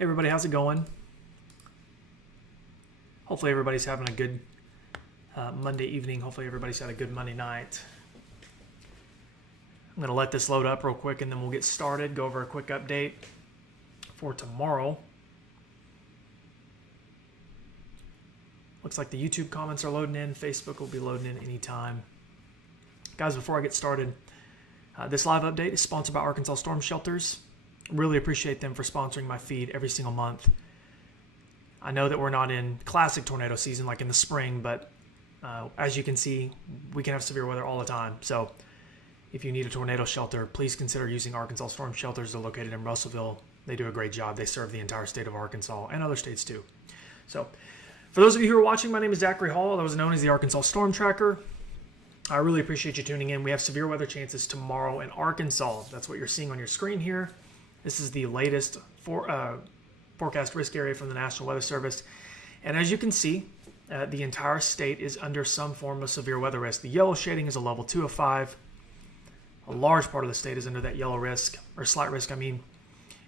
Hey everybody, how's it going? Hopefully everybody's having a good Monday evening. Hopefully everybody's had a good Monday night. I'm going to let this load up real quick and then we'll get started. Go over a quick update for tomorrow. Looks like the YouTube comments are loading in. Facebook will be loading in anytime. Guys, before I get started, this live update is sponsored by Arkansas Storm Shelters. Really appreciate them for sponsoring my feed every single month. I know that we're not in classic tornado season like in the spring, but as you can see, we can have severe weather all the time. So if you need a tornado shelter, please consider using Arkansas Storm Shelters. They're located in Russellville. They do a great job. They serve the entire state of Arkansas and other states too. So for those of you who are watching, my name is Zachary Hall. I was known as the Arkansas Storm Tracker. I really appreciate you tuning in. We have severe weather chances tomorrow in Arkansas. That's what you're seeing on your screen here. This is the latest forecast risk area from the National Weather Service. And as you can see, the entire state is under some form of severe weather risk. The yellow shading is a level 2 of 5. A large part of the state is under that yellow risk, or slight risk, I mean.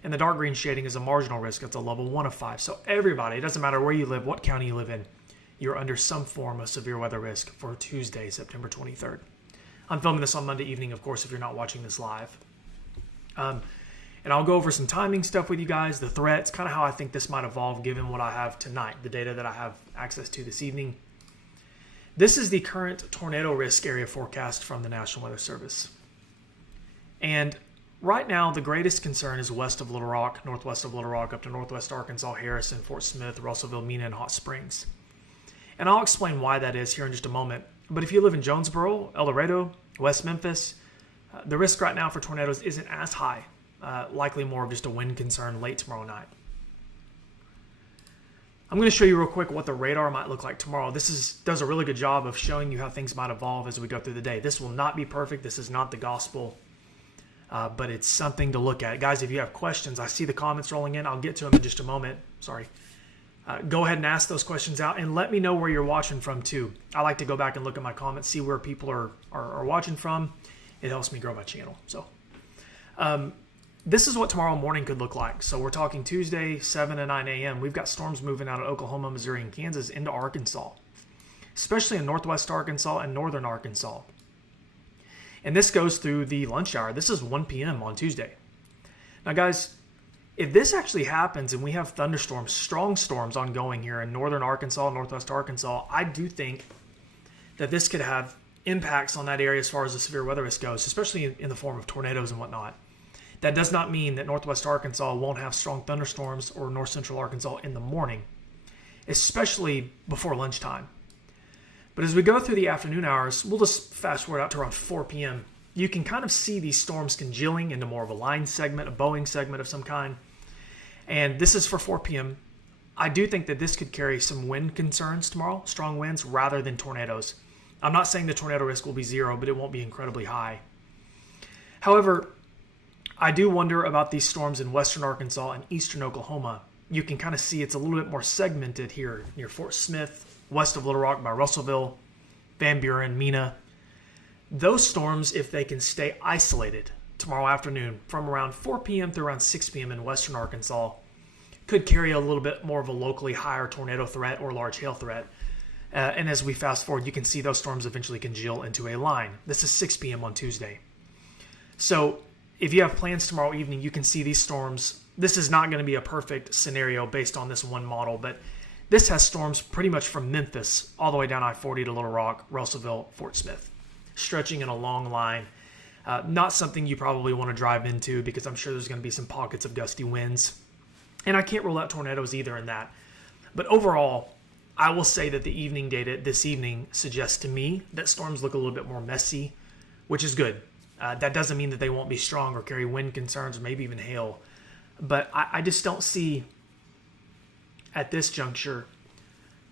And the dark green shading is a marginal risk. That's a level 1 of 5. So everybody, it doesn't matter where you live, what county you live in, you're under some form of severe weather risk for Tuesday, September 23rd. I'm filming this on Monday evening, of course, if you're not watching this live. And I'll go over some timing stuff with you guys, the threats, kind of how I think this might evolve given what I have tonight, the data that I have access to this evening. This is the current tornado risk area forecast from the National Weather Service. And right now, the greatest concern is west of Little Rock, northwest of Little Rock, up to northwest Arkansas, Harrison, Fort Smith, Russellville, Mena, and Hot Springs. And I'll explain why that is here in just a moment. But if you live in Jonesboro, El Dorado, West Memphis, the risk right now for tornadoes isn't as high. Likely more of just a wind concern late tomorrow night. I'm going to show you real quick what the radar might look like tomorrow. This does a really good job of showing you how things might evolve as we go through the day. This will not be perfect. This is not the gospel, but it's something to look at. Guys, if you have questions, I see the comments rolling in. I'll get to them in just a moment. Sorry. Go ahead and ask those questions out and let me know where you're watching from too. I like to go back and look at my comments, see where people are watching from. It helps me grow my channel. So, this is what tomorrow morning could look like. So we're talking Tuesday, 7 to 9 a.m. We've got storms moving out of Oklahoma, Missouri, and Kansas into Arkansas, especially in northwest Arkansas and northern Arkansas. And this goes through the lunch hour. This is 1 p.m. on Tuesday. Now, guys, if this actually happens and we have thunderstorms, strong storms ongoing here in northern Arkansas, northwest Arkansas, I do think that this could have impacts on that area as far as the severe weather risk goes, especially in the form of tornadoes and whatnot. That does not mean that northwest Arkansas won't have strong thunderstorms or north central Arkansas in the morning, especially before lunchtime. But as we go through the afternoon hours, we'll just fast forward out to around 4 p.m. You can kind of see these storms congealing into more of a line segment, a Boeing segment of some kind. And this is for 4 p.m. I do think that this could carry some wind concerns tomorrow, strong winds, rather than tornadoes. I'm not saying the tornado risk will be 0, but it won't be incredibly high. However, I do wonder about these storms in western Arkansas and eastern Oklahoma. You can kind of see it's a little bit more segmented here near Fort Smith, west of Little Rock by Russellville, Van Buren, Mena. Those storms, if they can stay isolated tomorrow afternoon from around 4 p.m. to around 6 p.m. in western Arkansas, could carry a little bit more of a locally higher tornado threat or large hail threat. And as we fast forward, you can see those storms eventually congeal into a line. This is 6 p.m. on Tuesday. So if you have plans tomorrow evening, you can see these storms. This is not going to be a perfect scenario based on this one model, but this has storms pretty much from Memphis all the way down I-40 to Little Rock, Russellville, Fort Smith, stretching in a long line. Not something you probably want to drive into because I'm sure there's going to be some pockets of gusty winds. And I can't rule out tornadoes either in that. But overall, I will say that the evening data this evening suggests to me that storms look a little bit more messy, which is good. That doesn't mean that they won't be strong or carry wind concerns or maybe even hail. But I just don't see, at this juncture,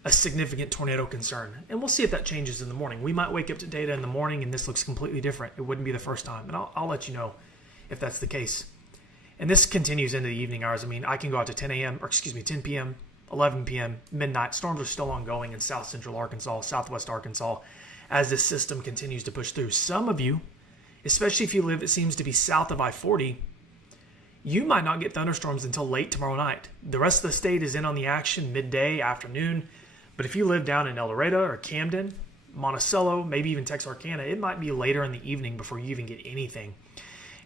a significant tornado concern. And we'll see if that changes in the morning. We might wake up to data in the morning and this looks completely different. It wouldn't be the first time. And I'll let you know if that's the case. And this continues into the evening hours. I mean, I can go out to 10 p.m., 11 p.m., midnight. Storms are still ongoing in south central Arkansas, southwest Arkansas, as this system continues to push through. Some of you, especially if you live, it seems to be south of I-40, you might not get thunderstorms until late tomorrow night. The rest of the state is in on the action midday, afternoon. But if you live down in El Dorado or Camden, Monticello, maybe even Texarkana, it might be later in the evening before you even get anything.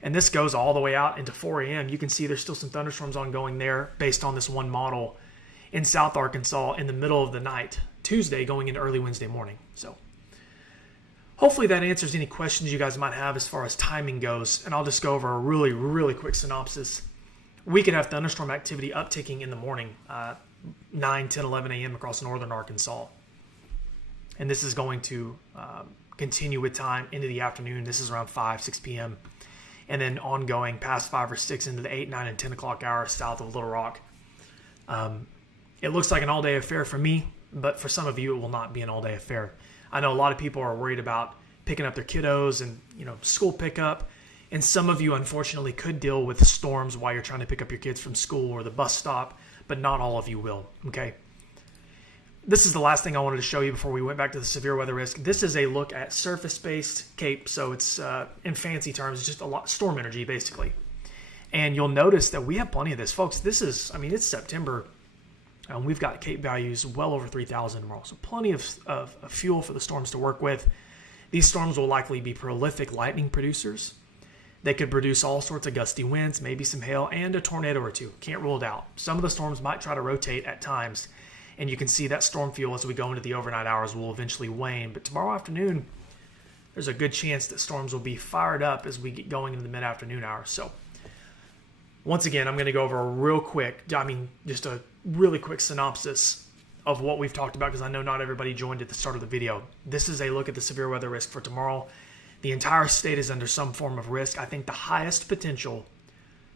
And this goes all the way out into 4 a.m. You can see there's still some thunderstorms ongoing there based on this one model in South Arkansas in the middle of the night, Tuesday going into early Wednesday morning. So hopefully that answers any questions you guys might have as far as timing goes. And I'll just go over a really, really quick synopsis. We could have thunderstorm activity upticking in the morning, 9, 10, 11 a.m. across northern Arkansas. And this is going to continue with time into the afternoon. This is around 5, 6 p.m. And then ongoing past 5 or 6 into the 8, 9, and 10 o'clock hours south of Little Rock. It looks like an all-day affair for me, but for some of you, it will not be an all-day affair. I know a lot of people are worried about picking up their kiddos and school pickup, and some of you, unfortunately, could deal with storms while you're trying to pick up your kids from school or the bus stop, but not all of you will, okay? This is the last thing I wanted to show you before we went back to the severe weather risk. This is a look at surface-based CAPE, so it's, in fancy terms, it's just a lot storm energy, basically. And you'll notice that we have plenty of this. Folks, this is, it's September, and we've got CAPE values well over 3,000 tomorrow, so plenty of fuel for the storms to work with. These storms will likely be prolific lightning producers. They could produce all sorts of gusty winds, maybe some hail, and a tornado or two. Can't rule it out. Some of the storms might try to rotate at times, and you can see that storm fuel as we go into the overnight hours will eventually wane. But tomorrow afternoon, there's a good chance that storms will be fired up as we get going into the mid-afternoon hours. So once again, I'm going to go over just a really quick synopsis of what we've talked about because I know not everybody joined at the start of the video. This is a look at the severe weather risk for tomorrow. The entire state is under some form of risk. I think the highest potential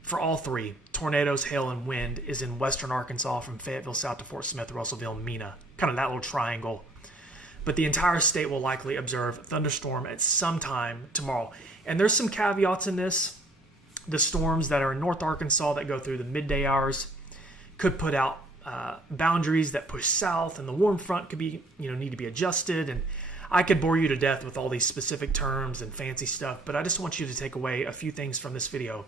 for all three, tornadoes, hail, and wind, is in western Arkansas from Fayetteville south to Fort Smith, Russellville, Mena. Kind of that little triangle. But the entire state will likely observe thunderstorm at some time tomorrow. And there's some caveats in this. The storms that are in North Arkansas that go through the midday hours could put out boundaries that push south, and the warm front could be, need to be adjusted. And I could bore you to death with all these specific terms and fancy stuff, but I just want you to take away a few things from this video.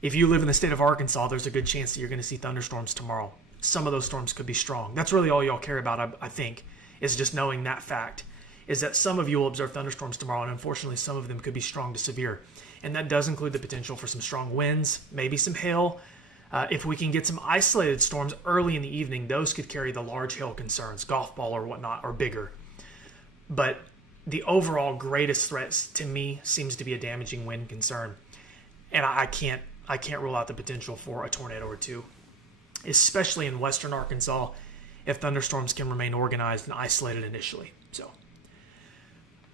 If you live in the state of Arkansas, there's a good chance that you're going to see thunderstorms tomorrow. Some of those storms could be strong. That's really all y'all care about, I think, is just knowing that fact, is that some of you will observe thunderstorms tomorrow, and unfortunately some of them could be strong to severe. And that does include the potential for some strong winds, maybe some hail. If we can get some isolated storms early in the evening, those could carry the large hail concerns, golf ball or whatnot, or bigger. But the overall greatest threat to me seems to be a damaging wind concern. And I can't rule out the potential for a tornado or two, especially in western Arkansas, if thunderstorms can remain organized and isolated initially. So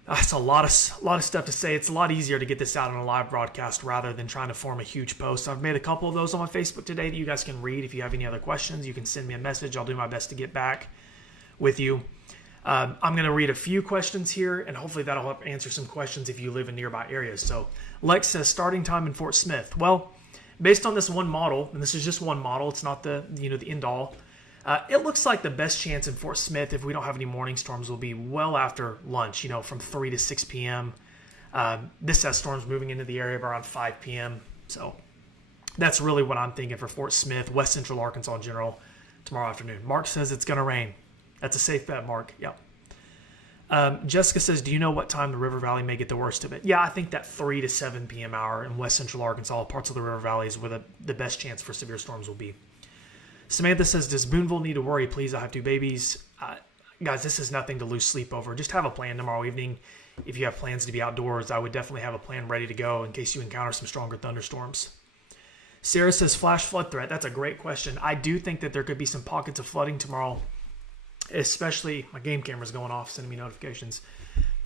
that's a lot of stuff to say. It's a lot easier to get this out on a live broadcast rather than trying to form a huge post. I've made a couple of those on my Facebook today that you guys can read. If you have any other questions, you can send me a message. I'll do my best to get back with you. I'm going to read a few questions here, and hopefully that'll help answer some questions if you live in nearby areas. So Lex says, starting time in Fort Smith. Well, based on this one model, and this is just one model, it's not the end all. It looks like the best chance in Fort Smith, if we don't have any morning storms, will be well after lunch, from 3 to 6 p.m. This has storms moving into the area of around 5 p.m. So that's really what I'm thinking for Fort Smith, West Central Arkansas in general, tomorrow afternoon. Mark says it's going to rain. That's a safe bet, Mark. Yep. Jessica says, do you know what time the River Valley may get the worst of it? Yeah, I think that 3 to 7 p.m. hour in West Central Arkansas, parts of the River Valley is where the best chance for severe storms will be. Samantha says, does Boonville need to worry? Please, I have 2 babies. Guys, this is nothing to lose sleep over. Just have a plan tomorrow evening. If you have plans to be outdoors, I would definitely have a plan ready to go in case you encounter some stronger thunderstorms. Sarah says, flash flood threat. That's a great question. I do think that there could be some pockets of flooding tomorrow, especially my game camera's going off, sending me notifications.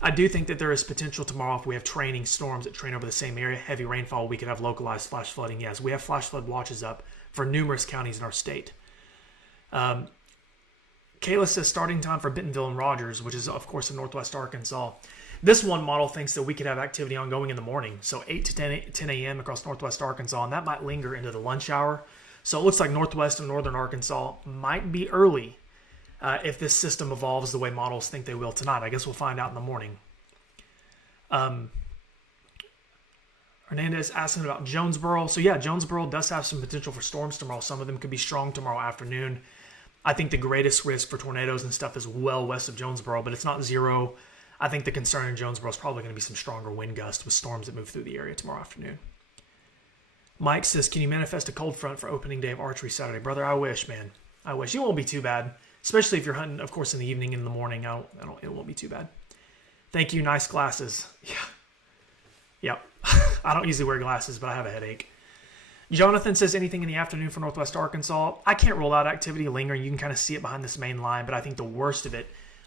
I do think that there is potential tomorrow if we have training storms that train over the same area, heavy rainfall, we could have localized flash flooding. Yes, we have flash flood watches up for numerous counties in our state. Kayla says starting time for Bentonville and Rogers, which is, of course, in northwest Arkansas. This one model thinks that we could have activity ongoing in the morning, so 8 to 10 a.m. across northwest Arkansas, and that might linger into the lunch hour. So it looks like northwest and northern Arkansas might be early if this system evolves the way models think they will tonight. I guess we'll find out in the morning. Hernandez asking about Jonesboro. So yeah, Jonesboro does have some potential for storms tomorrow. Some of them could be strong tomorrow afternoon. I think the greatest risk for tornadoes and stuff is well west of Jonesboro, but it's not zero. I think the concern in Jonesboro is probably going to be some stronger wind gusts with storms that move through the area tomorrow afternoon. Mike says, can you manifest a cold front for opening day of archery Saturday? Brother, I wish, man. I wish. It won't be too bad, especially if you're hunting, of course, in the evening and in the morning. It won't be too bad. Thank you. Nice glasses. Yeah. Yep. I don't usually wear glasses, but I have a headache. Jonathan says, anything in the afternoon for Northwest Arkansas? I can't rule out activity lingering. You can kind of see it behind this main line, but I think the worst of it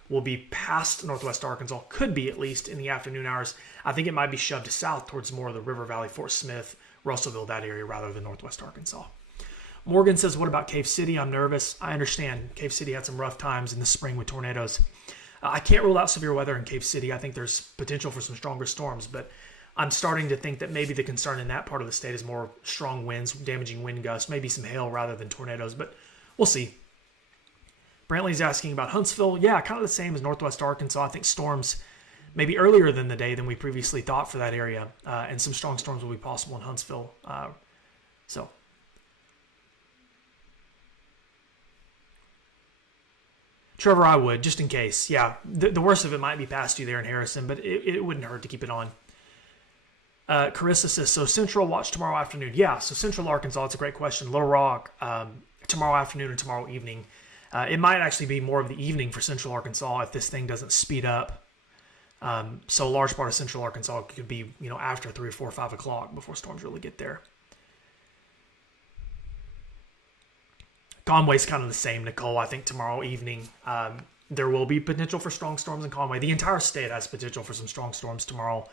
will be past Northwest Arkansas. Could be, at least, in the afternoon hours. I think it might be shoved south towards more of the River Valley, Fort Smith, Russellville, that area, rather than Northwest Arkansas. Morgan says, what about Cave City? I'm nervous. I understand. Cave City had some rough times in the spring with tornadoes. I can't rule out severe weather in Cave City. I think there's potential for some stronger storms, but I'm starting to think that maybe the concern in that part of the state is more strong winds, damaging wind gusts, maybe some hail rather than tornadoes, but we'll see. Brantley's asking about Huntsville. Yeah, kind of the same as Northwest Arkansas. I think storms maybe earlier than the day than we previously thought for that area, and some strong storms will be possible in Huntsville. Trevor, I would, just in case. Yeah, the worst of it might be past you there in Harrison, but it wouldn't hurt to keep it on. Carissa says, so Central watch tomorrow afternoon. Yeah, so Central Arkansas, it's a great question. Little Rock, tomorrow afternoon and tomorrow evening. It might actually be more of the evening for Central Arkansas if this thing doesn't speed up. So a large part of Central Arkansas could be, after 3 or 4 or 5 o'clock before storms really get there. Conway's kind of the same, Nicole. I think tomorrow evening there will be potential for strong storms in Conway. The entire state has potential for some strong storms tomorrow.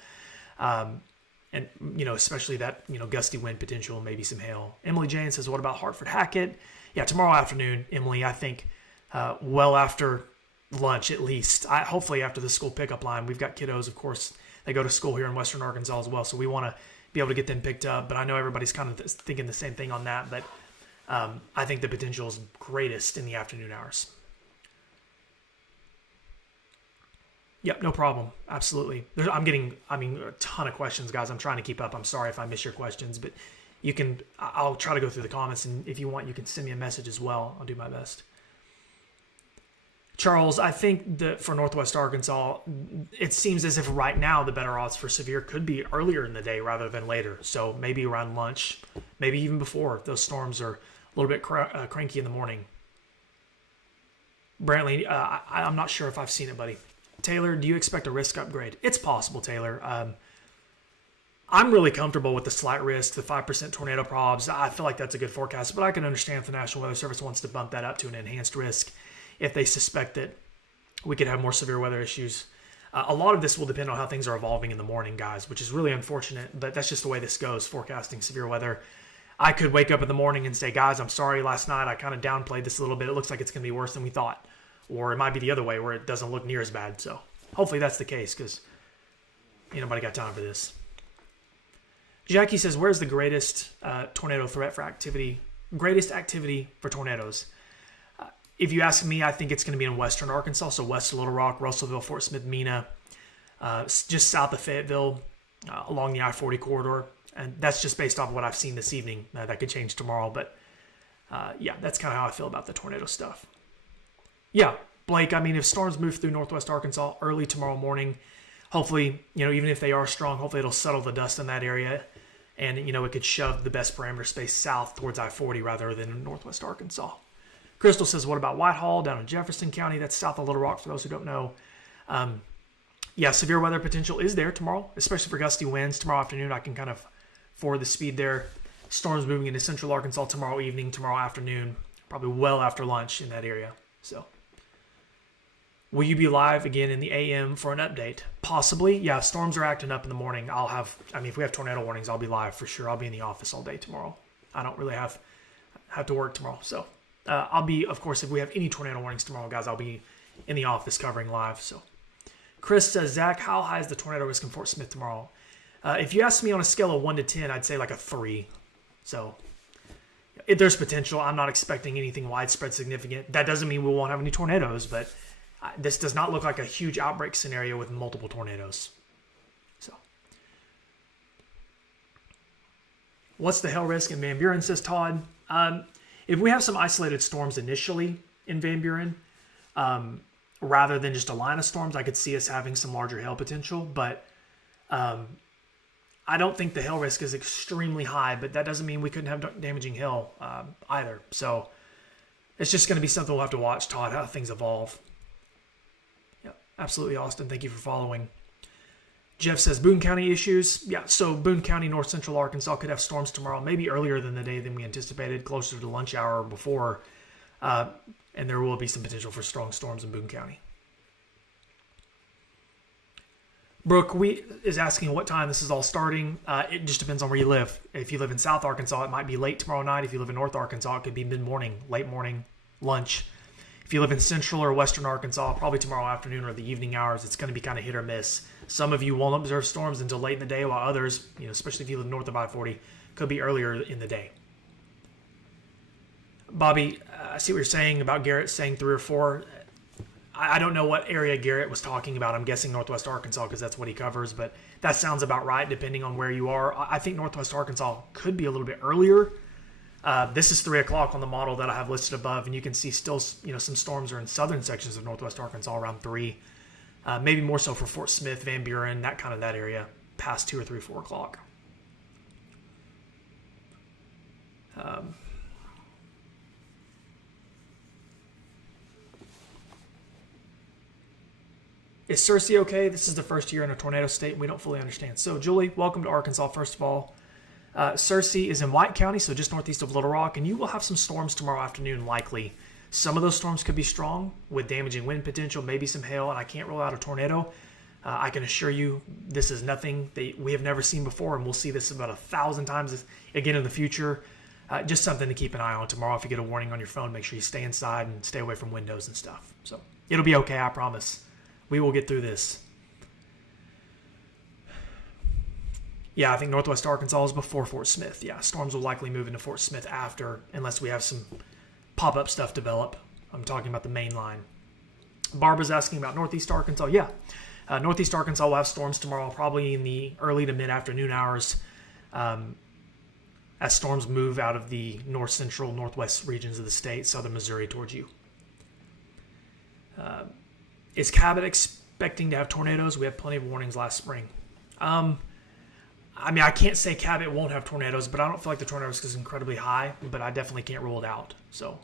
And, especially that, gusty wind potential, maybe some hail. Emily Jane says, what about Hartford Hackett? Yeah, tomorrow afternoon, Emily, I think well after lunch at least. Hopefully after the school pickup line. We've got kiddos, of course. They go to school here in Western Arkansas as well, so we want to be able to get them picked up. But I know everybody's kind of thinking the same thing on that. But I think the potential is greatest in the afternoon hours. Yep, no problem. Absolutely. I'm getting, a ton of questions, guys. I'm trying to keep up. I'm sorry if I miss your questions, but I'll try to go through the comments, and if you want, you can send me a message as well. I'll do my best. Charles, I think that for Northwest Arkansas, it seems as if right now the better odds for severe could be earlier in the day rather than later. So maybe around lunch, maybe even before if those storms are a little bit cranky in the morning. Brantley, I'm not sure if I've seen it, buddy. Taylor, do you expect a risk upgrade? It's possible, Taylor. I'm really comfortable with the slight risk, the 5% tornado probs. I feel like that's a good forecast, but I can understand if the National Weather Service wants to bump that up to an enhanced risk if they suspect that we could have more severe weather issues. A lot of this will depend on how things are evolving in the morning, guys, which is really unfortunate, but that's just the way this goes, forecasting severe weather. I could wake up in the morning and say, guys, I'm sorry, last night I kind of downplayed this a little bit. It looks like it's going to be worse than we thought. Or it might be the other way where it doesn't look near as bad. So hopefully that's the case because ain't nobody got time for this. Jackie says, where's the greatest tornado threat for activity? Greatest activity for tornadoes? If you ask me, I think it's going to be in western Arkansas. So west of Little Rock, Russellville, Fort Smith, Mena, just south of Fayetteville, along the I-40 corridor. And that's just based off of what I've seen this evening. That could change tomorrow. But yeah, that's kind of how I feel about the tornado stuff. Yeah, Blake, if storms move through northwest Arkansas early tomorrow morning, hopefully, even if they are strong, hopefully it'll settle the dust in that area. And, it could shove the best parameter space south towards I-40 rather than in northwest Arkansas. Crystal says, what about Whitehall down in Jefferson County? That's south of Little Rock for those who don't know. Yeah, severe weather potential is there tomorrow, especially for gusty winds. Tomorrow afternoon, I can kind of forward the speed there. Storms moving into central Arkansas tomorrow evening, tomorrow afternoon, probably well after lunch in that area. So, will you be live again in the AM for an update? Possibly. Yeah, if storms are acting up in the morning, if we have tornado warnings, I'll be live for sure. I'll be in the office all day tomorrow. I don't really have to work tomorrow. So, I'll be, of course, if we have any tornado warnings tomorrow, guys, I'll be in the office covering live. So, Chris says, Zach, how high is the tornado risk in Fort Smith tomorrow? If you ask me on a scale of 1 to 10, I'd say like a 3. So, there's potential. I'm not expecting anything widespread significant. That doesn't mean we won't have any tornadoes, but this does not look like a huge outbreak scenario with multiple tornadoes. So, What's the hail risk in Van Buren, says Todd? If we have some isolated storms initially in Van Buren, rather than just a line of storms, I could see us having some larger hail potential. But I don't think the hail risk is extremely high, but that doesn't mean we couldn't have damaging hail either. So it's just going to be something we'll have to watch, Todd, how things evolve. Yeah, absolutely, Austin. Thank you for following. Jeff says, Boone County issues. Yeah, so Boone County, north central Arkansas could have storms tomorrow, maybe earlier than the day than we anticipated, closer to lunch hour or before. And there will be some potential for strong storms in Boone County. Brooke is asking what time this is all starting. It just depends on where you live. If you live in South Arkansas, it might be late tomorrow night. If you live in North Arkansas, it could be mid-morning, late morning, lunch. If you live in Central or Western Arkansas, probably tomorrow afternoon or the evening hours, it's going to be kind of hit or miss. Some of you won't observe storms until late in the day, while others, especially if you live north of I-40, could be earlier in the day. Bobby, I see what you're saying about Garrett saying 3 or 4. I don't know what area Garrett was talking about. I'm guessing Northwest Arkansas because that's what he covers, but that sounds about right depending on where you are. I think Northwest Arkansas could be a little bit earlier. This is 3 o'clock on the model that I have listed above, and you can see still, some storms are in southern sections of Northwest Arkansas around 3. Maybe more so for Fort Smith, Van Buren, that area, past 2 or 3, 4 o'clock. Is Searcy okay? This is the first year in a tornado state, and we don't fully understand. So, Julie, welcome to Arkansas, first of all. Searcy is in White County, so just northeast of Little Rock, and you will have some storms tomorrow afternoon, likely. Some of those storms could be strong with damaging wind potential, maybe some hail, and I can't rule out a tornado. I can assure you this is nothing that we have never seen before, and we'll see this about 1,000 times again in the future. Just something to keep an eye on tomorrow. If you get a warning on your phone, make sure you stay inside and stay away from windows and stuff. So it'll be okay, I promise. We will get through this. Yeah, I think Northwest Arkansas is before Fort Smith. Yeah, storms will likely move into Fort Smith after, unless we have some pop-up stuff develop. I'm talking about the main line. Barbara's asking about Northeast Arkansas. Yeah, Northeast Arkansas will have storms tomorrow, probably in the early to mid-afternoon hours, as storms move out of the north central, northwest regions of the state, southern Missouri towards you. Is Cabot expecting to have tornadoes? We had plenty of warnings last spring. I can't say Cabot won't have tornadoes, but I don't feel like the tornado risk is incredibly high, but I definitely can't rule it out. So,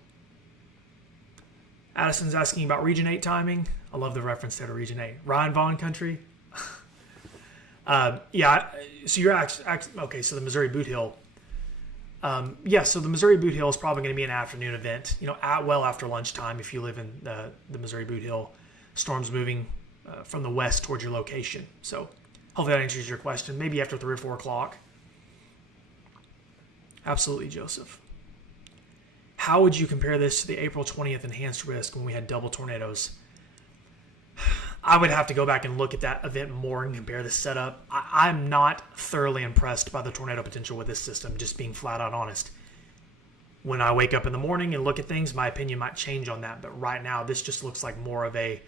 Addison's asking about Region 8 timing. I love the reference there to Region 8. Ryan Vaughn country. So you're okay, so the Missouri Boot Hill. So the Missouri Boot Hill is probably going to be an afternoon event, after lunchtime if you live in the Missouri Boot Hill. Storms moving from the west towards your location. So hopefully that answers your question. Maybe after 3 or 4 o'clock. Absolutely, Joseph. How would you compare this to the April 20th enhanced risk when we had double tornadoes? I would have to go back and look at that event more and compare the setup. I'm not thoroughly impressed by the tornado potential with this system, just being flat out honest. When I wake up in the morning and look at things, my opinion might change on that. But right now, this just looks like more of a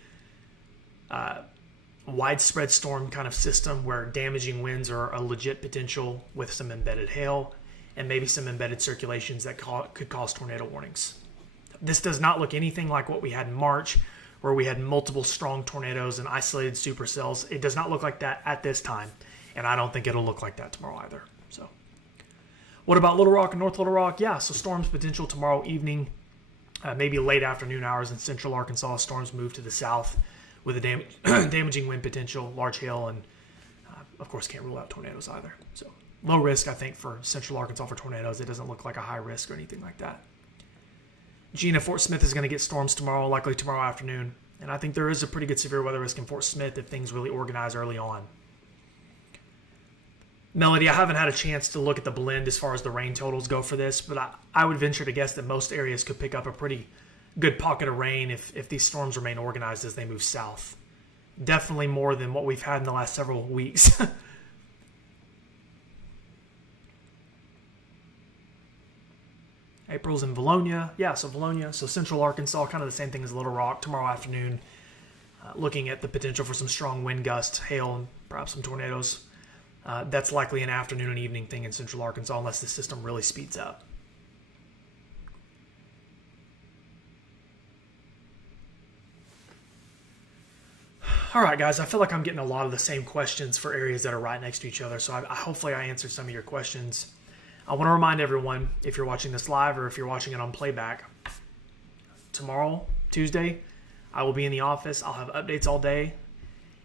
widespread storm kind of system where damaging winds are a legit potential with some embedded hail and maybe some embedded circulations that could cause tornado warnings. This does not look anything like what we had in March, where we had multiple strong tornadoes and isolated supercells. It does not look like that at this time, and I don't think it'll look like that tomorrow either. So, what about Little Rock and North Little Rock? Yeah, so storms potential tomorrow evening, maybe late afternoon hours in central Arkansas. Storms move to the south with a damaging wind potential, large hail, and of course can't rule out tornadoes either. So low risk, I think, for central Arkansas for tornadoes. It doesn't look like a high risk or anything like that. Gina, Fort Smith is going to get storms tomorrow, likely tomorrow afternoon. And I think there is a pretty good severe weather risk in Fort Smith if things really organize early on. Melody, I haven't had a chance to look at the blend as far as the rain totals go for this, but I would venture to guess that most areas could pick up a pretty good pocket of rain if these storms remain organized as they move south. Definitely more than what we've had in the last several weeks. April's in Valonia. Yeah, so Valonia. So central Arkansas, kind of the same thing as Little Rock tomorrow afternoon. Looking at the potential for some strong wind gusts, hail, and perhaps some tornadoes. That's likely an afternoon and evening thing in central Arkansas unless the system really speeds up. All right, guys, I feel like I'm getting a lot of the same questions for areas that are right next to each other, so hopefully I answered some of your questions. I want to remind everyone, if you're watching this live or if you're watching it on playback, tomorrow, Tuesday, I will be in the office. I'll have updates all day.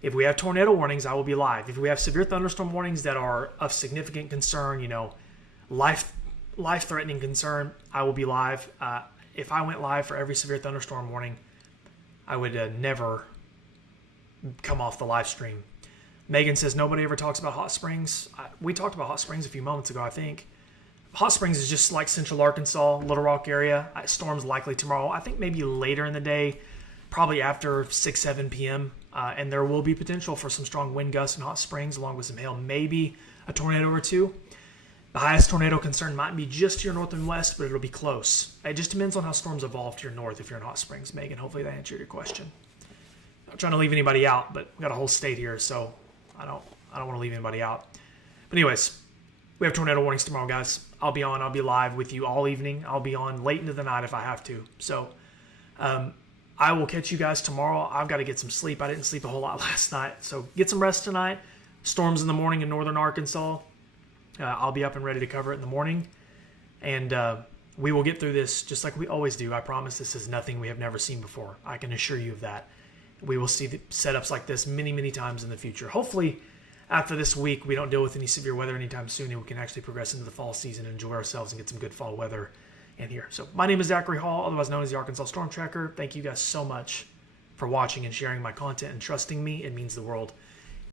If we have tornado warnings, I will be live. If we have severe thunderstorm warnings that are of significant concern, life-threatening concern, I will be live. If I went live for every severe thunderstorm warning, I would never come off the live stream. Megan says nobody ever talks about hot springs. We talked about hot springs a few moments ago, I think. Hot springs is just like central Arkansas, Little Rock area. Storms likely tomorrow. I think maybe later in the day, probably after 6, 7 p.m. And there will be potential for some strong wind gusts in Hot Springs along with some hail, maybe a tornado or two. The highest tornado concern might be just to your north and west, but it'll be close. It just depends on how storms evolve to your north if you're in Hot Springs, Megan. Hopefully that answered your question. Not trying to leave anybody out, but we got a whole state here, so I don't want to leave anybody out. But anyways, we have tornado warnings tomorrow, guys. I'll be live with you all evening. I'll be on late into the night if I have to. So I will catch you guys tomorrow. I've got to get some sleep. I didn't sleep a whole lot last night, so get some rest tonight. Storms in the morning in northern Arkansas. I'll be up and ready to cover it in the morning. And we will get through this just like we always do. I promise this is nothing we have never seen before. I can assure you of that. We will see the setups like this many, many times in the future. Hopefully, after this week, we don't deal with any severe weather anytime soon, and we can actually progress into the fall season and enjoy ourselves and get some good fall weather in here. So my name is Zachary Hall, otherwise known as the Arkansas Storm Tracker. Thank you guys so much for watching and sharing my content and trusting me. It means the world.